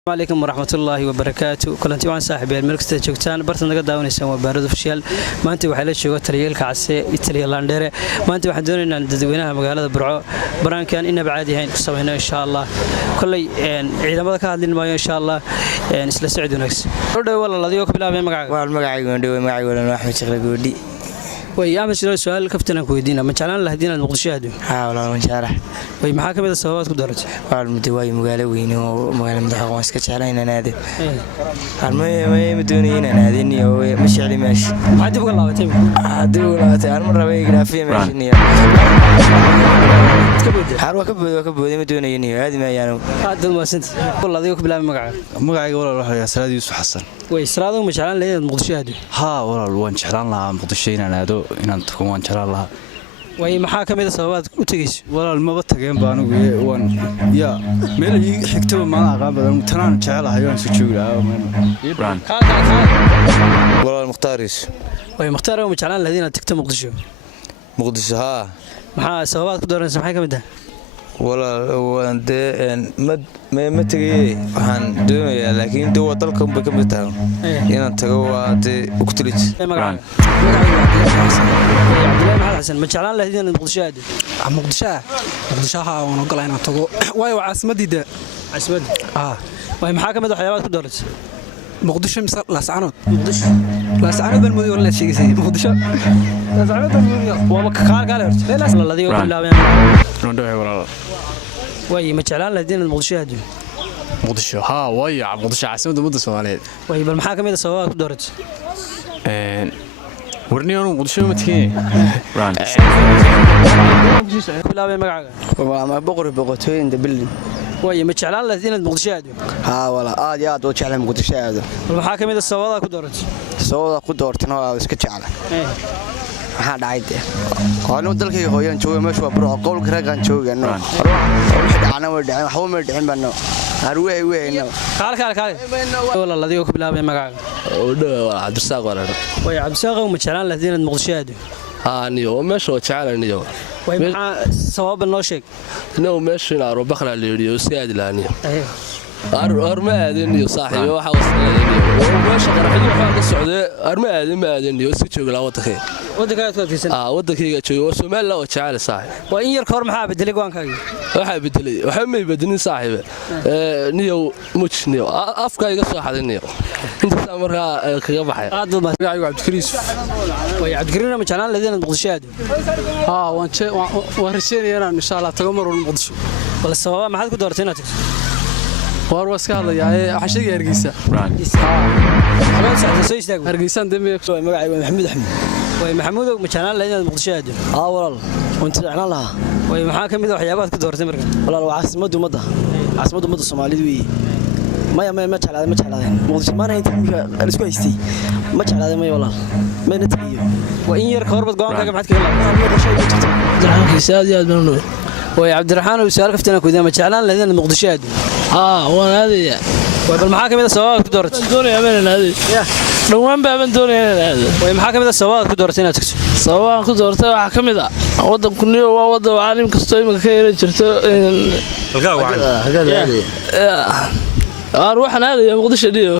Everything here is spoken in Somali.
عليكم ورحمة الله وبركاته كلنتي وان صاحبي الملك joogtaan bartan naga daawanaysan waa baarada official maanta waxa la jooga taliyeelka case Italy Landere maanta waxaan doonaynaa dadweynaha magaalada Burco baraankan inaba caadi ahayn ku sameeyno insha Allah kulay ciidamada ka hadlin maayo insha Allah isla socod wanaagsan rodhow walaaladiyo ku bilaabay magacayga Axmed Sheekh Goodi way ama su'aal kaftan ku weydiina ma jeclaan lahaydin aad Muqdisho aado walaal waan jeclahay way maxaa kamid ah sababaad ku dooratay walaal muddo way magaalo weyn oo magaalo madaxda waan iska jeclahay inaan aado ma doonayeen inaan aadin iyo ma jecli meesha hadii uga laabatay aan mar rabay graafiya meesha niyo ka booday ma doonayeen iyo aadi ma ayaan aad maasanti walaaladiyo ku bilaabay magacayga walaal waxa Salaad Yuusuf Xasan way salaado ma jeclaan lahayd Muqdisho aado walaal waan jeclaan lahaa Muqdisho inaan aado inaan tukan waan jeclaan lahaa way maxaa kamid ah sababaad u tagayso walaal maba tageen baan ugu waan meel ay xigto ma aqaan badan tanaan jecelahay waan soo joogaa walaal Muqtaaris way Muqtaar ma jeclaan lahayd inaad tagto Muqdisho maxaa sababaad ku dooranaysaa maxay kamid ah waan ma tagay waxaan doonayaa laakiin doo dalka ma ka mid tahay inaan tago waa ku tilit حسن ما جعلان له هدين المقدشة هذه مقدشة وانا قلنا أنا تقول واي وعاصمتي ده عاصمتي واي محاكمة الحيوانات كدرت مقدشة مثل لاسعنود لا سعنود بالمدير ولا شيء زي مقدشة لا سعنود بالمدير وابك قال لا والله ذي يقول لا ولا واي ما جعلان له هدين المقدشة هذه مقدشة واي مقدشة عاصمة مدة الصومالية واي بالمحاكمة السواق كدرت ورنيون مقدشة متكين لا بين مقعد والله ما بقرتين دبلين واي ما جعلان له هدين المقدشة هذه والله يا دو جعل مقدشة هذا المحاكمة السواق كدرت السواق كدرتنا اسك جعل maxaa dhacay qoonu dalkayga hooyan jooga meesha waa baro qowlka ragan joogano waxaan way dhacay waxba ma dhicin bano arway weeyno kaal walaaladiyo ku bilaabay magaca oo dhaw Cabdisaaq walaal way Cabdisaaq ma jeclaan lahayd Muqdisho aado niyo meesha jecelaaniyo way maxaa sabab loo sheeg inuu meesha ila ro baqra leeriyo si aad laaniyo arma aadaniyo saaxiibo waxa wasleeyay meesha qaraxyo waxa ka socday arma aadaniyo si jooga la wadankayga jooga Soomaaliya oo jecel saaxiib waa in yar koor maxaa bedelay go'aankaaga waxa bedelay waxa ma bedelin saaxiibo niyo mujniyo afkayga soo xadiniyo inta markaa kaga baxay aad ma magacaygu Cabdikariis way Cabdikariis ma jeclaan lahayd Muqdisho aado waan rajeynayaa insha Allah tago mar Muqdisho wala sababa maxaad ku doortay inaad tagto واسكا هذا يا حشيق هرقيسة هرقيسان دمي magacaygu Maxamed Axmed way Maxamuud ma jeclaan lahayd Muqdisho aado walaal وانت jeclaan lahaa way maxaa kamid ah waxyaabaad ku doortay markaa walaal waa caasimada ummadda Soomaaliyeed weey ma jeclaadeen Muqdisho maana inta isku haystay ma jeclaadeen walaal ma natiiyo waa in yar koorbad go'aankaaga maxaad kaga jahankiisa aad iyo aad baan u way Cabdiraxmaan oo su'aal kaftana ku diiday ma jeclaan lahayd Muqdisho aado waan aadaya way bal maxaa kamid ah sababaad ku doortay doonaya baan aadaya dhawaan baan doonaya aadaya way maxaa kamid ah sababaad ku doortay inaad tagto sababaan ku doortay waxa kamid ah wadanku niyo waa wadan caalim kasto imika ka yeelan jirto halka waxaan waxaan aadaya Muqdisho